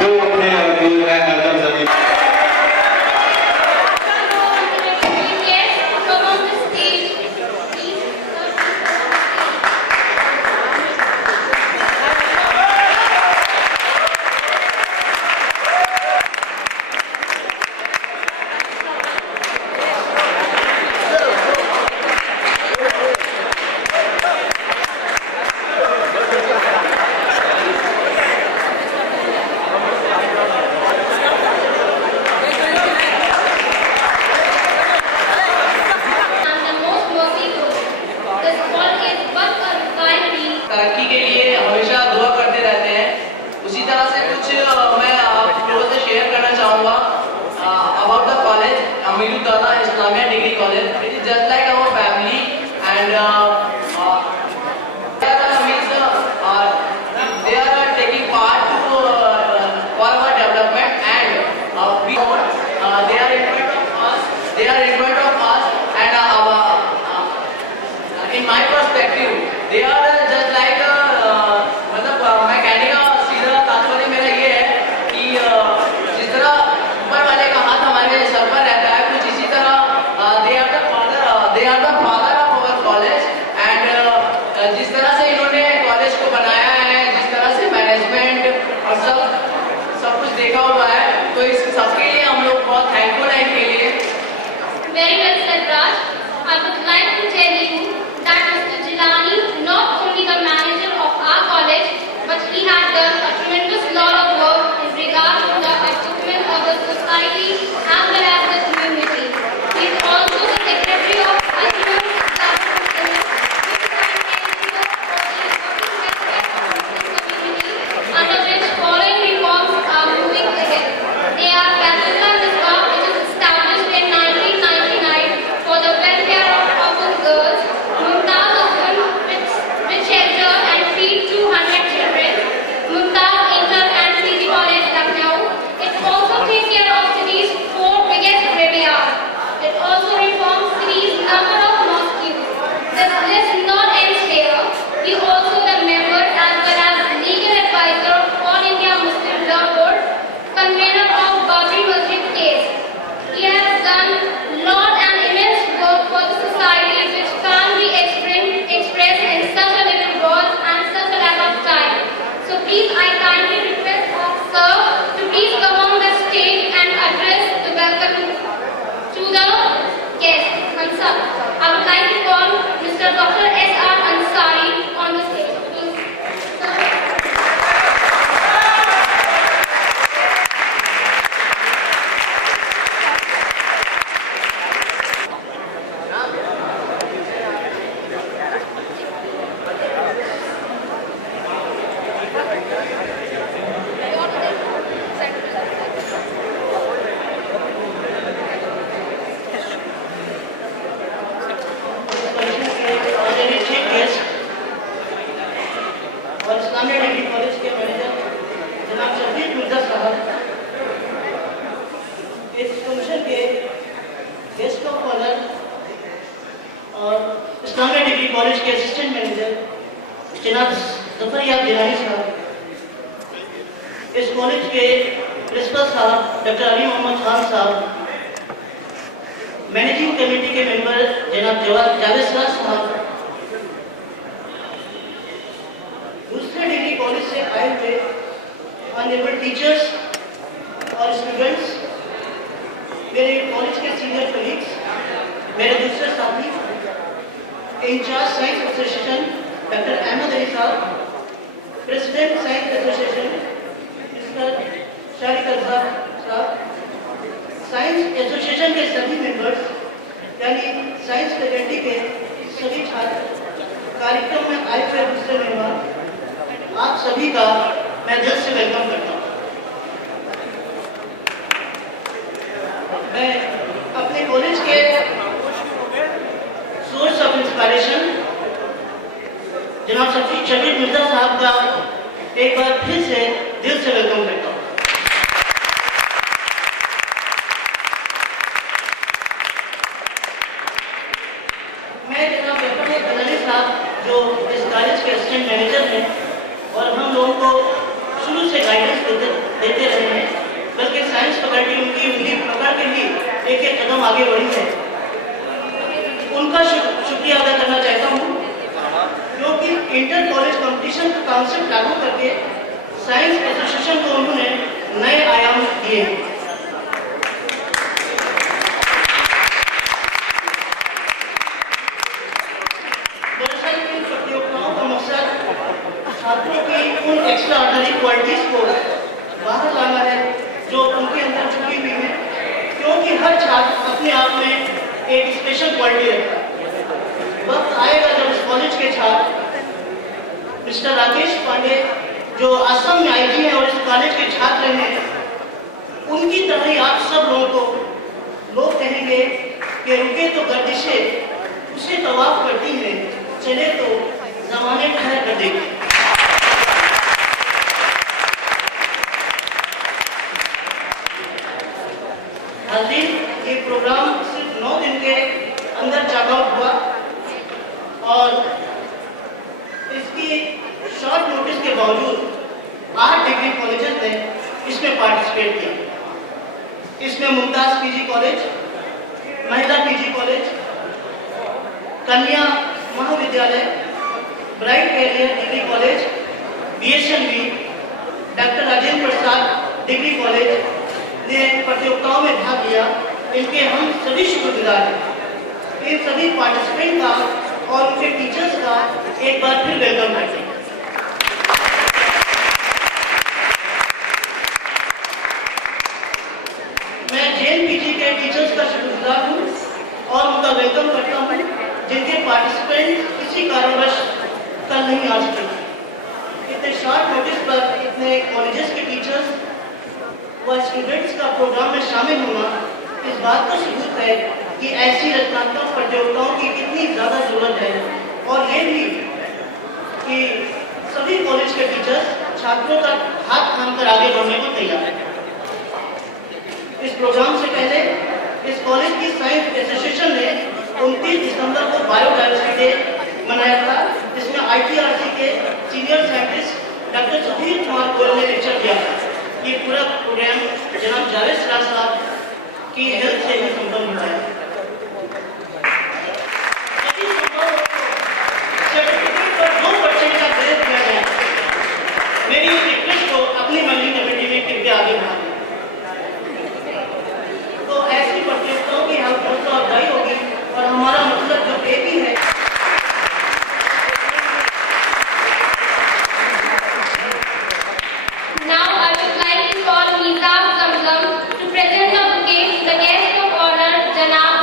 जो अपने दिल में हरदम जमीन तरक्की के लिए हमेशा दुआ करते रहते हैं। उसी तरह से कुछ मैं आप लोगों से शेयर करना चाहूँगा about the college Amiruddin Dada Islamia degree college. It is just like our family and they are taking part to for our development and they are in front of us and in my perspective they are just like मतलब मैं कहने का सीधा तात्पर्य मेरा ये है कि जिस तरह ऊपर वाले का हाथ हमारे सर पर रहता है कुछ इसी तरह they are the father of our college and जिस तरह से इन्होंने कॉलेज को बनाया है, जिस तरह से मैनेजमेंट और सब कुछ देखा हुआ है, तो इस सबके लिए हम लोग बहुत थैंकफुल हैं इनके लिए। Very well said, Raj. I would like to tell you that Mr. Jilani not only the manager of our college, but he had done a tremendous lot of work in regard to the achievement of the society as well as the community. He is also the secretary of Cultural under which following reforms are moving ahead. They are Bachelor in Law, which is established in 1999 for the welfare of orphan girls. Mumtaz Open, which shelter and feed 200 children. Mumtaz Inter and PG College, Lucknow. It also takes care of city's 4 biggest graveyards. It also reforms city's number of mosques. This list not ends here. He also the member as well as legal advisor of All India Muslim Law Board, convener of Babri Masjid case. He has done lot and immense work for the society which can't be expressed in such a little words and such a lack of time. So please I kindly request sir to please come on the stage and address the welcome to the guest. Sir, I would like to call Mr. Dr. S.R. Ansari on the stage. Please. और Islamia degree college के मैनेजर जनाब शफीक मिर्जा साहब, इस फंक्शन के guest of honour और Islamia degree college के assistant manager जनाब जफरयाब जिलानी साहब, इस कॉलेज के प्रिंसिपल साहब डॉक्टर अली मोहम्मद खान साहब, मैनेजिंग कमेटी के मेंबर जनाब जावेद साहब, दूसरे डिग्री कॉलेज से आए हुए ऑनरेबल टीचर्स और स्टूडेंट्स, मेरे कॉलेज के सीनियर कलीग्स, मेरे दूसरे साथी, incharge science association doctor Ahmed Ali साहब, president science association mister Shariq Azhar साहब, साइंस एसोसिएशन के सभी मेंबर्स यानी साइंस फैकल्टी के सभी छात्र, कार्यक्रम में आए हुए दूसरे मेहमान, आप सभी का मैं दिल से वेलकम करता हूँ। मैं अपने कॉलेज के सोर्स ऑफ इंस्पिरेशन जनाब शफीक मिर्जा साहब का एक बार फिर से दिल से वेलकम करता हूँ। मैं जनाब जफरयाब साहब जो इस कॉलेज के असिस्टेंट मैनेजर हैं और हम लोगों को शुरू से गाइडेंस देते देते रहे हैं, बल्कि साइंस फैकल्टी उनकी उंगली पकड़ के ही एक एक कदम आगे बढ़ी है। उनका शुक्रिया अदा करना चाहता हूँ, क्योंकि इंटर कॉलेज कंपटीशन का कॉन्सेप्ट लागू करके साइंस एसोसिएशन को उन्होंने नए आयाम दिए हैं। दरअसल इन प्रतियोगिताओं का मकसद छात्रों की उन एक्स्ट्रा ऑर्डिनरी क्वालिटीज को बाहर लाना है जो उनके अंदर छुपी हुई है, क्योंकि हर छात्र अपने आप में एक स्पेशल क्वालिटी रखता है। वक्त आएगा जब इस कॉलेज के छात्र मिस्टर राकेश पांडे जो असम में आईजी हैं और इस कॉलेज के छात्र हैं, उनकी तरह ही आप सब लोगों को लोग कहेंगे कि रुके तो गर्दिशे उसे तवाफ करती हैं, चले तो जमाने ठहर कर देखें। हाजिर, ये प्रोग्राम सिर्फ 9 दिन के अंदर चॉकआउट हुआ और इसकी शॉर्ट नोटिस के बावजूद 8 डिग्री कॉलेजेस ने इसमें पार्टिसिपेट किया। इसमें मुमताज पीजी कॉलेज, महिला पीजी कॉलेज, कन्या महाविद्यालय, bright career degree college, BSNV, doctor Rajendra Prasad degree college ने प्रतियोगिताओं में भाग लिया। इनके हम सभी शुक्रगुजार हैं। इन सभी पार्टिसिपेंट का और उनके टीचर्स का एक बार फिर वेलकम करते हैं। मैं जैन पीजी के टीचर्स का शुक्रगुजार हूँ और उनका वेलकम करता हूँ, जिनके पार्टिसिपेंट किसी कारणवश कल नहीं आ सके। इतने शॉर्ट नोटिस पर इतने कॉलेजेस के टीचर्स व स्टूडेंट्स का प्रोग्राम में शामिल होना इस बात का सबूत है कि ऐसी रचनात्मक प्रतियोगिताओं की कितनी ज़्यादा जरूरत है, और ये भी कि सभी कॉलेज के टीचर्स छात्रों का हाथ थाम कर आगे बढ़ने को तैयार हैं। इस प्रोग्राम से पहले इस कॉलेज की साइंस एसोसिएशन ने 29 दिसंबर को बायोडायवर्सिटी डे मनाया था, जिसमें ITRC के सीनियर साइंटिस्ट डॉक्टर सुधीर कुमार गोयल ने लेक्चर दिया था। ये पूरा प्रोग्राम जनाब जावेद सराज साहब की हेल्प से ही संभव हुआ है। सर्टिफिकेट पर 2% का ग्रेड दिया गया। मेरी इस रिक्वेस्ट को अपनी मंडी कमेटी में कृपया आगे बढ़ाएं। तो ऐसी प्रतियोगिताओं की हम हौसला अफजाई होगी और हमारा मतलब जो एक ही है। Now I would like to call Mizab Zamzam to present the bouquet to the guest of honor, Janab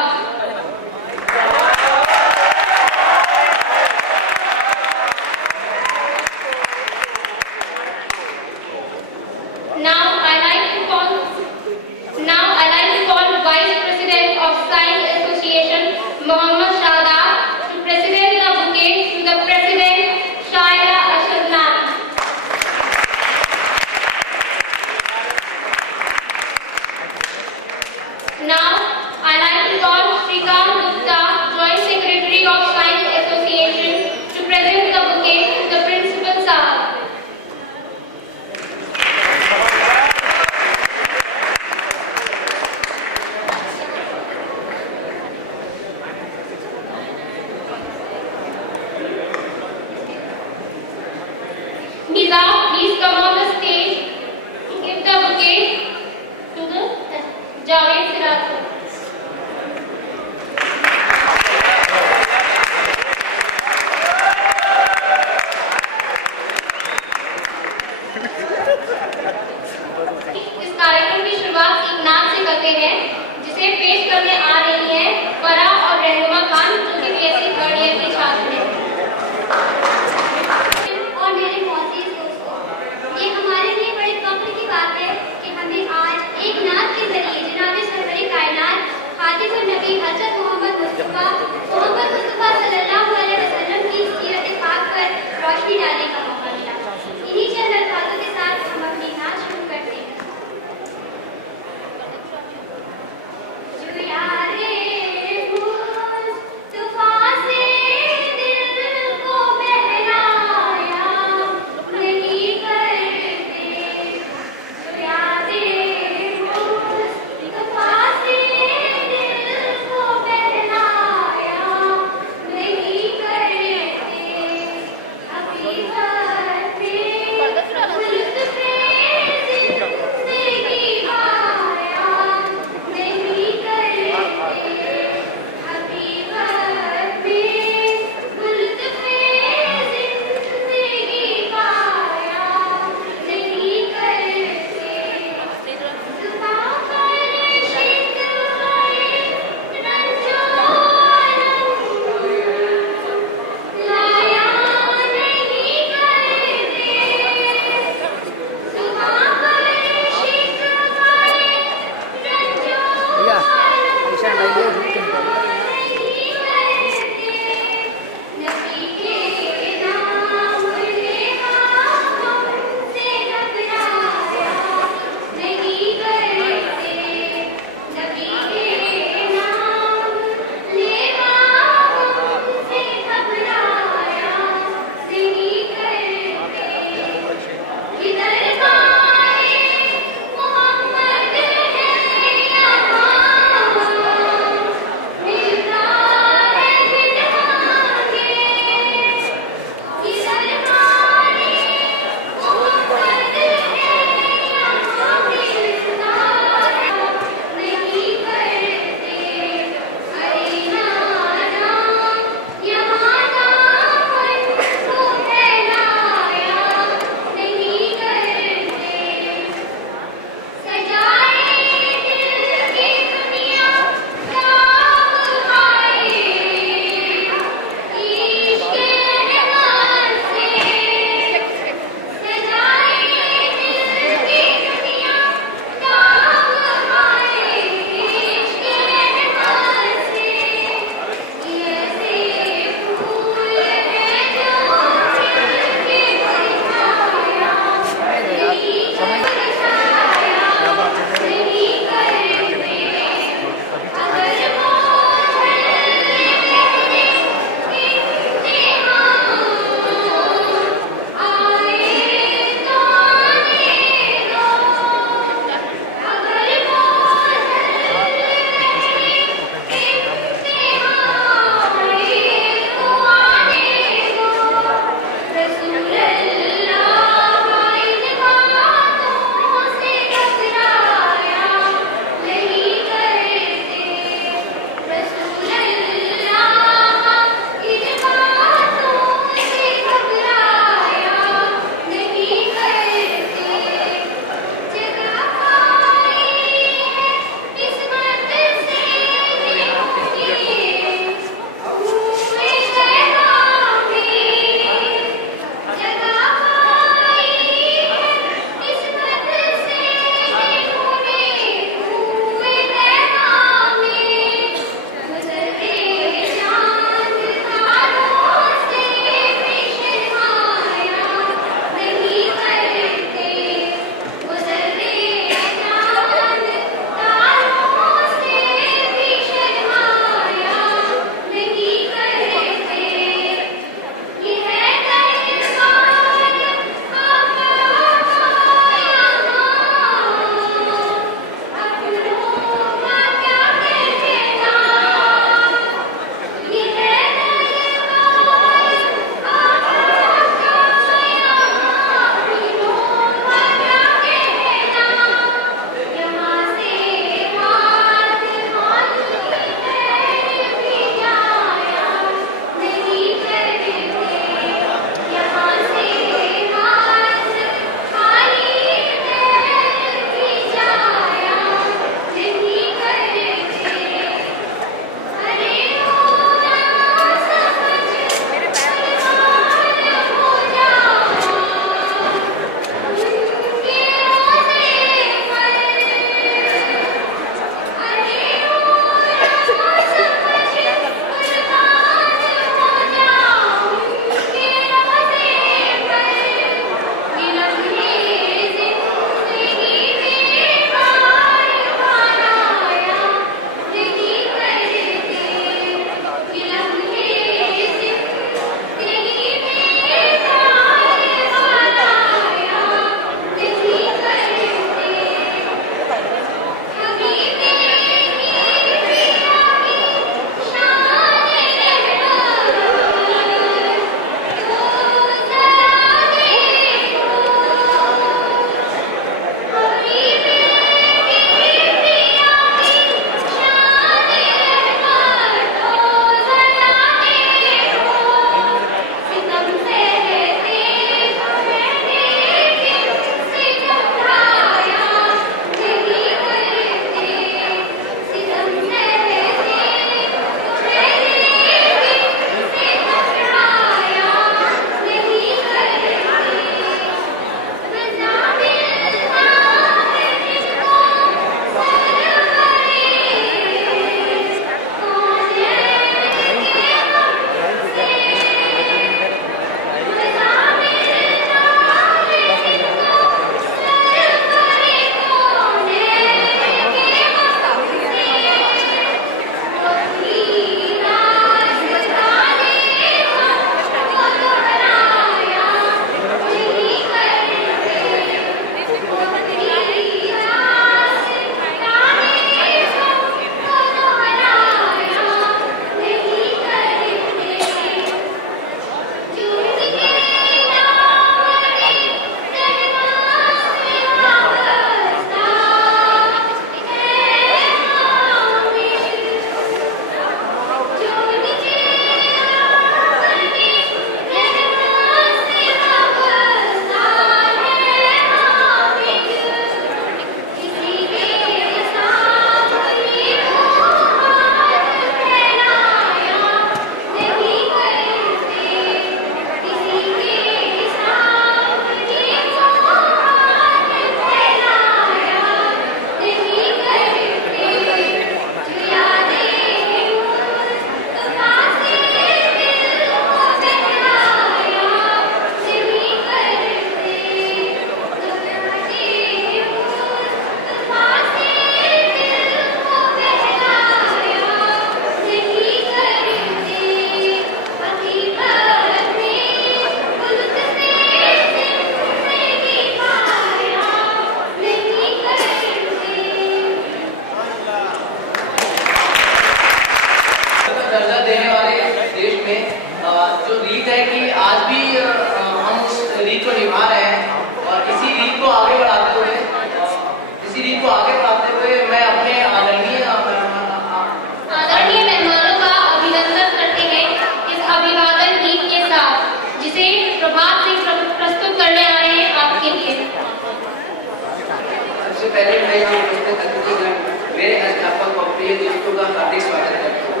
पहले मैं यहाँ उपस्थित अतिथिगण मेरे अध्यापक और प्रिय दोस्तों का हार्दिक स्वागत करता हूँ।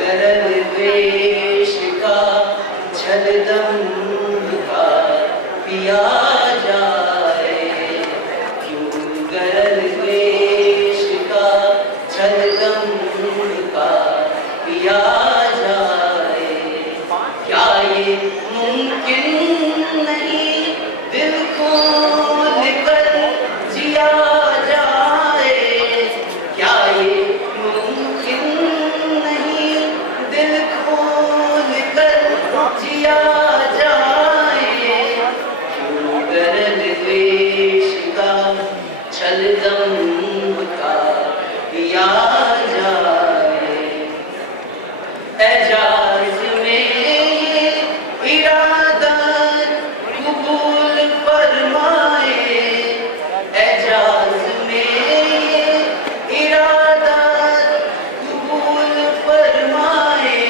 गरल वेश का छलदम का पिया जाए, क्यों गरल वेश का छलदम का पिया जाए, क्या ये मुमकिन नहीं दिल खोल कर जिया जाए, क्या ये मुमकिन नहीं दिल खोल कर जिया जाए, क्यों गरल द्वेष का छलदम का पिया जाए। एजाज में ये इरादा कबूल फरमाए, एजाज में ये इरादा कबूल फरमाए,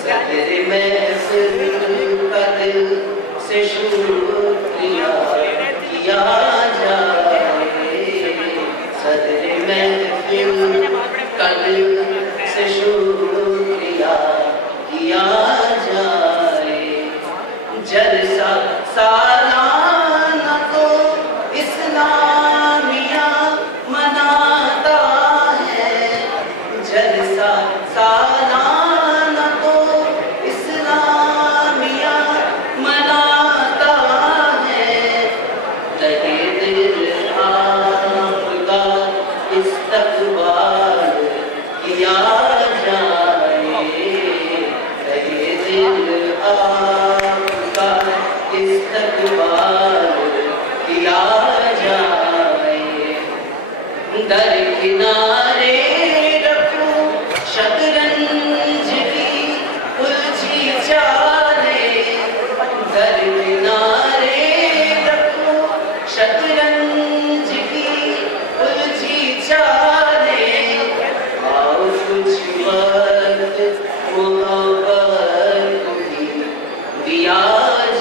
सदर महफिल का दिल से शुक्रिया किया जाए, सदर महफिल का दिल से शुक्रिया किया जाए। जलसा सालाना तो इस्लामिया मनाता है, जलसा सालाना तो इस्लामिया मनाता है, लगे दिल आपका इस्तकबाल किया जाए, लगे दिल आपका इस्तकबाल किया जाए। दरकिनारे रखो शतरंज की उलझी चालें, दरकिनारे रखो शतरंज की उलझी चालें, आओ कुछ वक्त मोहब्बत भी दिया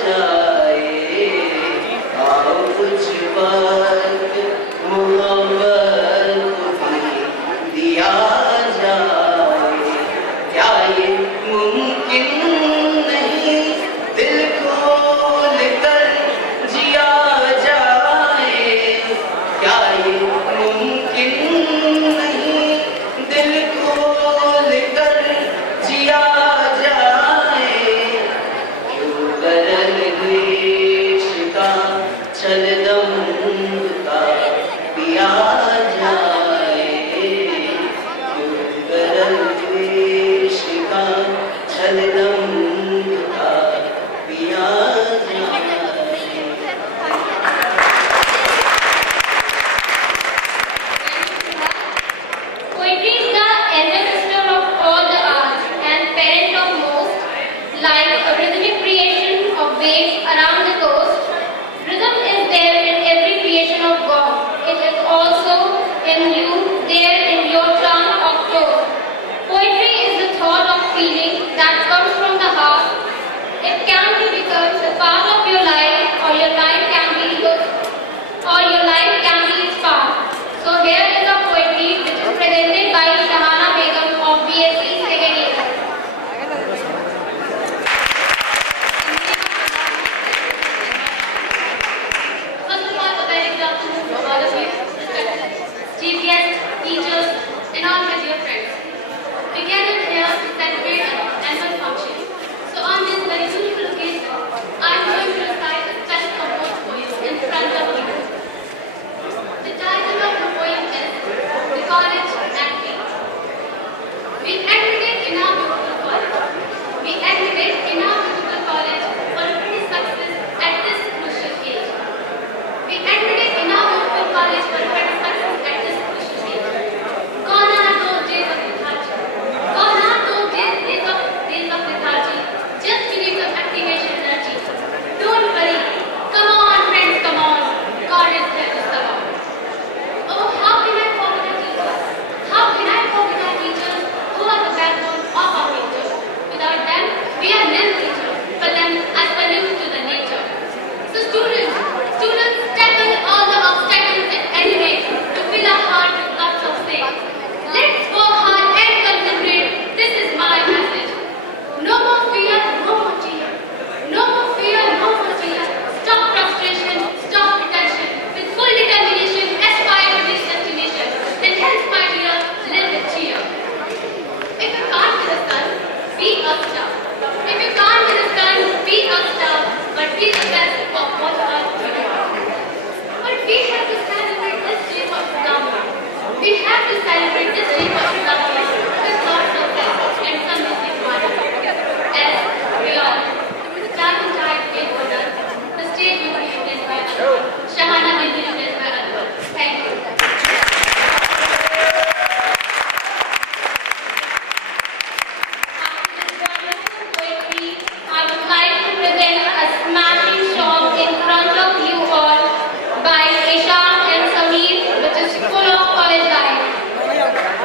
जाए, आओ कुछ वक्त मोहब्बत भी दिया जाए, क्या ये मुमकिन नहीं दिल खोल कर जिया जाए, क्या ये मुमकिन नहीं दिल खोल कर जिया जाए, क्यों गरल द्वेष का छलदम का पिया जाए, क्यों गरल द्वेष का छलदम का पिया जाए। Poetry is the elder sister of all the arts and parent of most, like a rhythmic creation of waves around the coast. Rhythm is there in celebrate this day for Shubha with lots of fest and some music fun. As we all stand and try to wait for us, the stage will be replaced by Anwar. Shahana will be replaced by Anwar. Thank you. I would like to present a smashing song in front of you all by Ishan and Sameer, which is full of college life.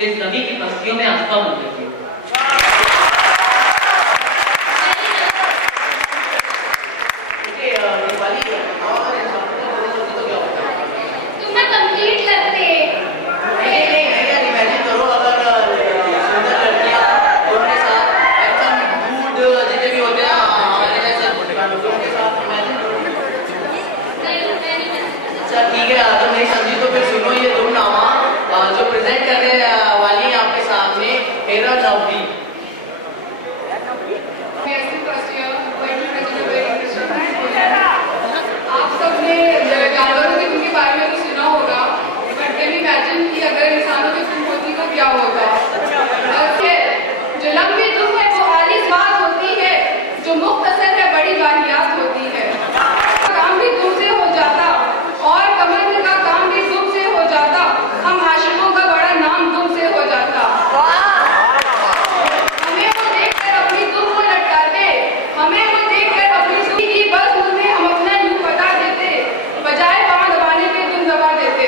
इस सभी की पस्तियों में आस्था बन रही है। तुमने कंप्लीट लगते इमेजिन करो अगर सुंदर लड़कियां उनके साथ एकदम गुड जितने भी होते हैं हमारे जैसे उनके साथ इमेजिन करो। अच्छा ठीक है, अगर नहीं समझी तो फिर सुनो ये गुमनामा जो प्रेजेंट करने वाली है आपके सामने हेरा लवली। आप सबने जानवरों के दुम के बारे में तो सुना होगा, बट कैन इमेजिन कि अगर इंसानों की दुम होती तो क्या होगा। जो लंबी दुम है वो आलिस बात होती है, जो मुख्तसर है बड़ी वाहियात होती है। काम भी दुम से हो जाता और कमर का काम भी दुम से हो जाता, हम आशिकों का बड़ा नाम दुम से हो जाता। हमें वो देखकर अपनी दुम को लटकाते, हमें वो देखकर अपनी दुम की बस में हम अपना यूं बता देते, बजाय पांव दबाने के दुम दबा देते।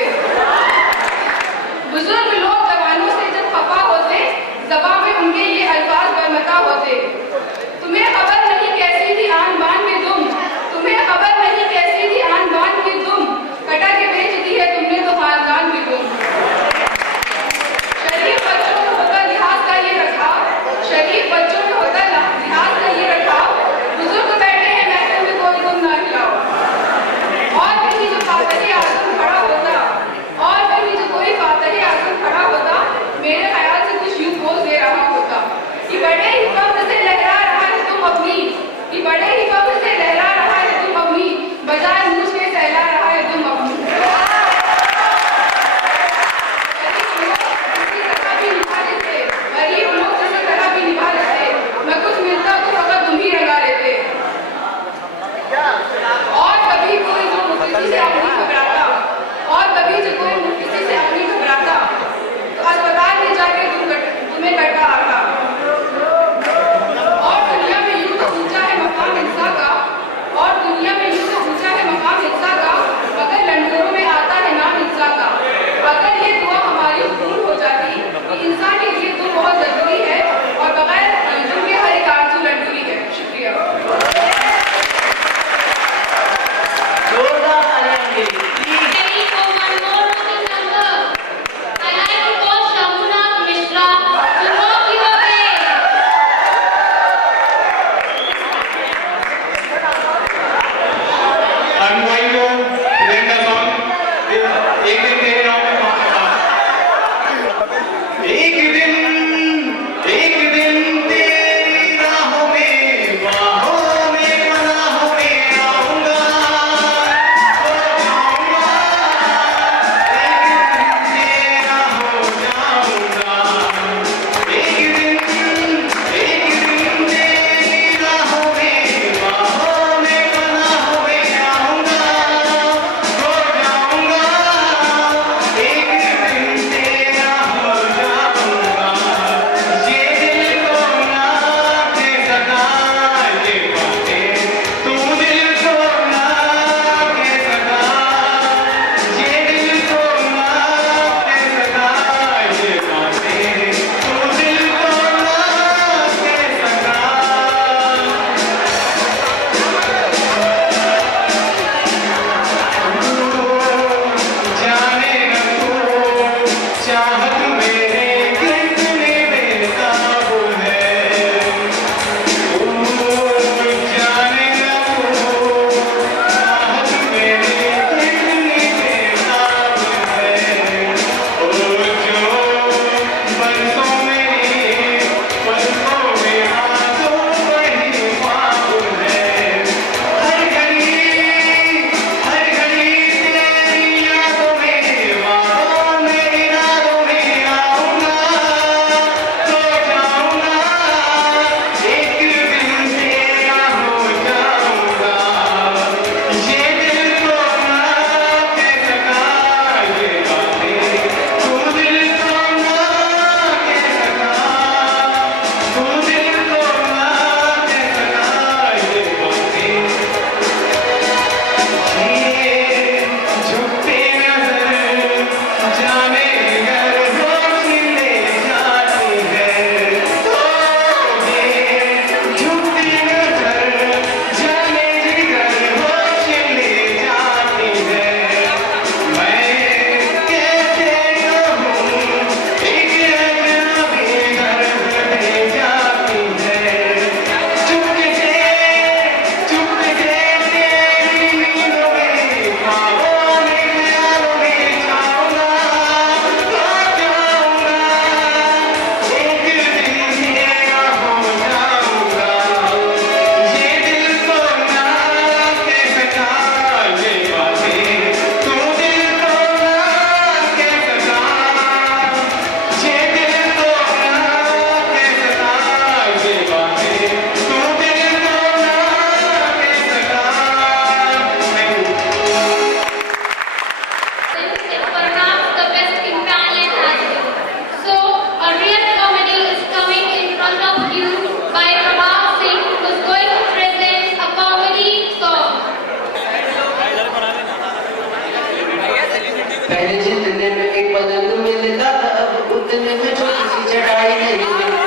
बुजुर्ग लोग जवानों से जब खफा होते, ज़बां में उनके ये अल्फाज बरमता होते, तुम्हें खबर नहीं कैसी थी आन बान की दुम, तुम्हें खबर नहीं कैसी थी आन बान की दुम, कटा के बेच दी है तुमने तो खानदान की दुम। शरीफ बच्चों में होता लिहाज का ये रखाव, शरीफ बच्चों में होता लिहाज का ये रखाव, बुजुर्ग बैठे हैं महफिल में कोई दुम ना हिलाओ। और कहीं जो फातही आज़म खड़ा होता, और कहीं जो कोई फातही आज़म खड़ा होता, मेरे ख्याल से कुछ यूं पोज दे रहा होता कि बड़े ही फख्र से लहरा रहा है तुम अपनी, कि बड़े ही फख्र से लहरा रहा है तुम अपनी, बजाय मुझ के सहला रहा है तुम अपनी। गरीब लोग किसी तरह भी निभा लेते, मैं कुछ मिलता तो अगर तुम ही रंगा लेते। और कभी कोई जो किसी से अपनी घबराता, और कभी जो कोई किसी से अपनी घबराता, तो अस्पताल में जाके तुम्हें कटा आता। और दुनिया में यूं तो ऊंचा है मकाम इंसान का, और दुनिया में यूं तो ऊंचा है मकाम इंसान का, मगर लंडनों में आता है नाम इंसान का। अगर ये दुआ हमारी कबूल हो जाती कि इंसान के लिए तो बहुत जरूरी है, और बगैर दुम के हर एक आरज़ू लंडूरी है। शुक्रिया। जोरदार तालियां उनके लिए। Ready for one more rocking number. I like to call Shambhunath Mishra to rock you away. I'm going to present a song. एक दिन तेरे राहों में कौन था? एक दिन तेरी राहों में, बाहों में, पनाहों में आऊंगा, हो जाऊंगा, एक दिन तेरा हो जाऊंगा। एक दिन तेरी राहों में, बाहों में, पनाहों में आऊंगा, हो जाऊंगा, एक दिन तेरा हो जाऊंगा। चढ़ाई नहीं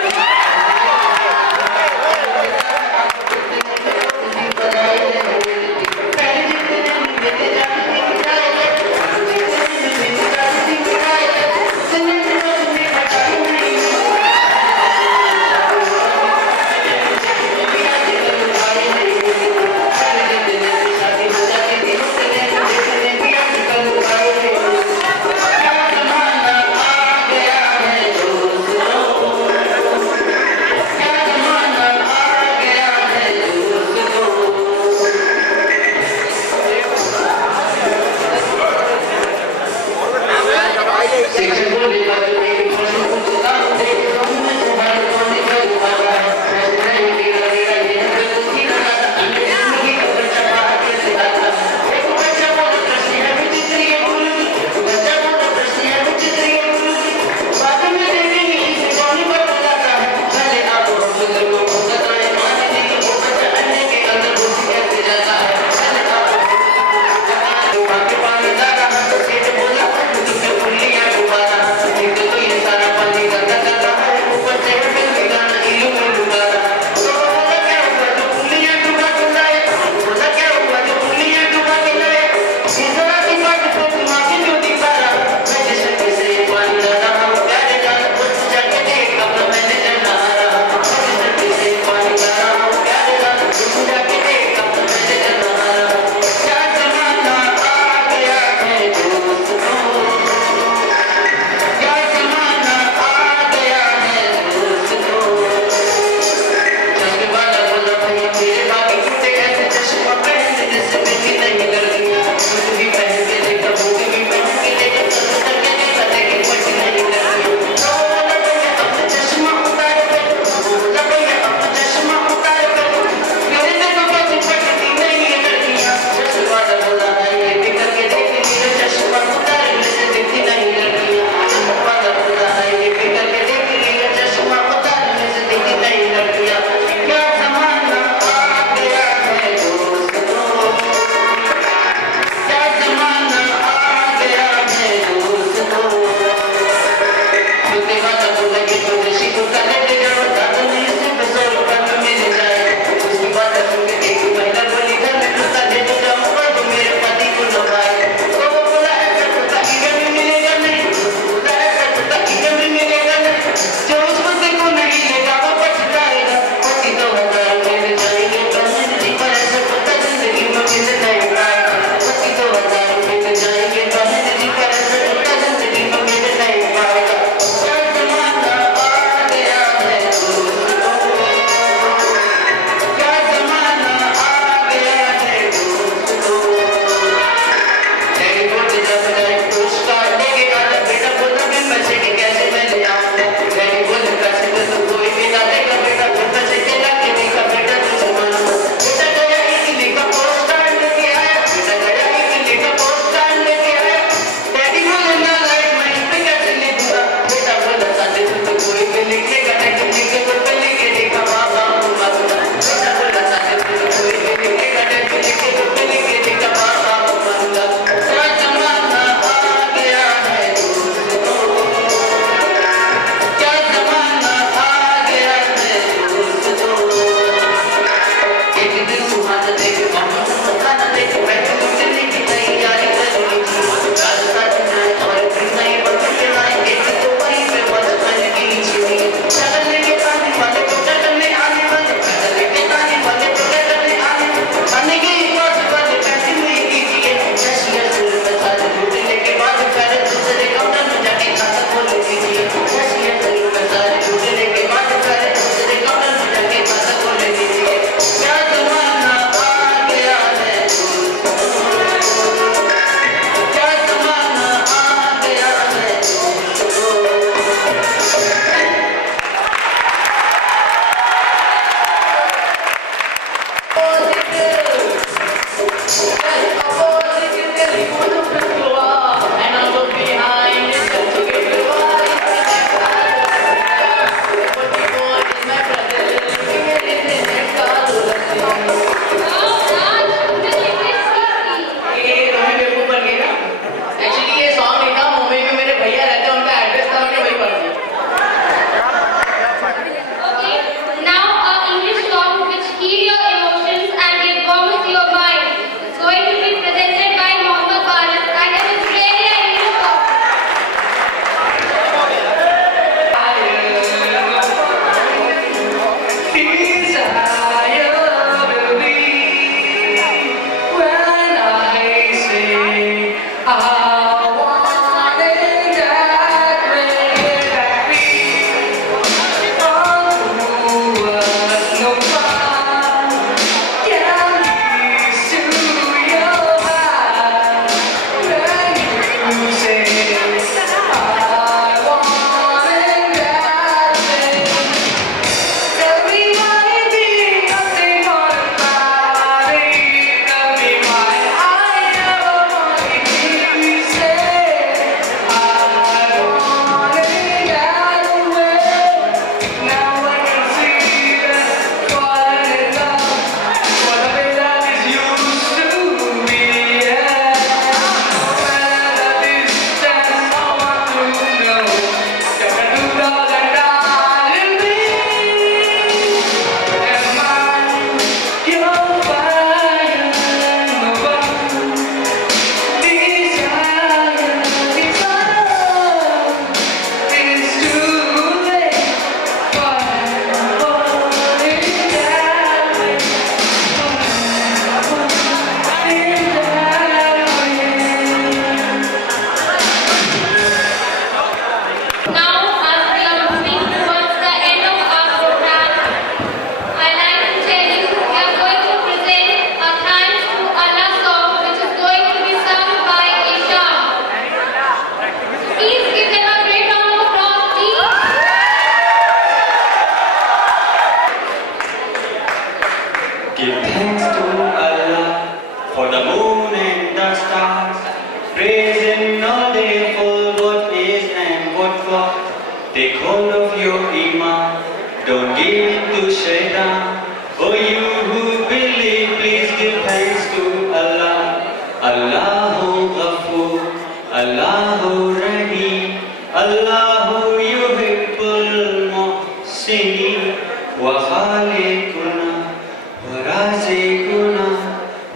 Take hold of your iman, don't give in to shaitan. Oh, you who believe, please give thanks to Allah. Allahu Ghafoor, Allahu Rahim, Allahu yuhibbul muhsinin, wa khaliquna, wa razikuna,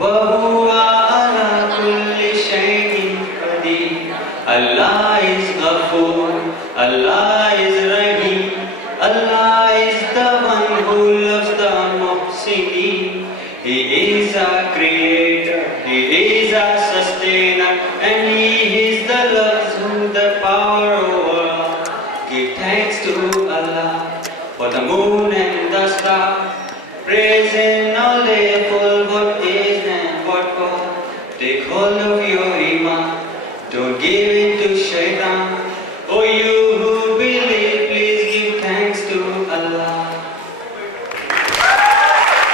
wa huwa ala kulli shay'in qadir. Allah is Ghafoor, Allah is Rahim, Allah is the one who loves the muhsinin. He is our creator, He is our sustainer, and He is the loves who the power over all. Give thanks to Allah for the moon and the star. Praise in all day full what is and what was. Take hold of your iman, don't give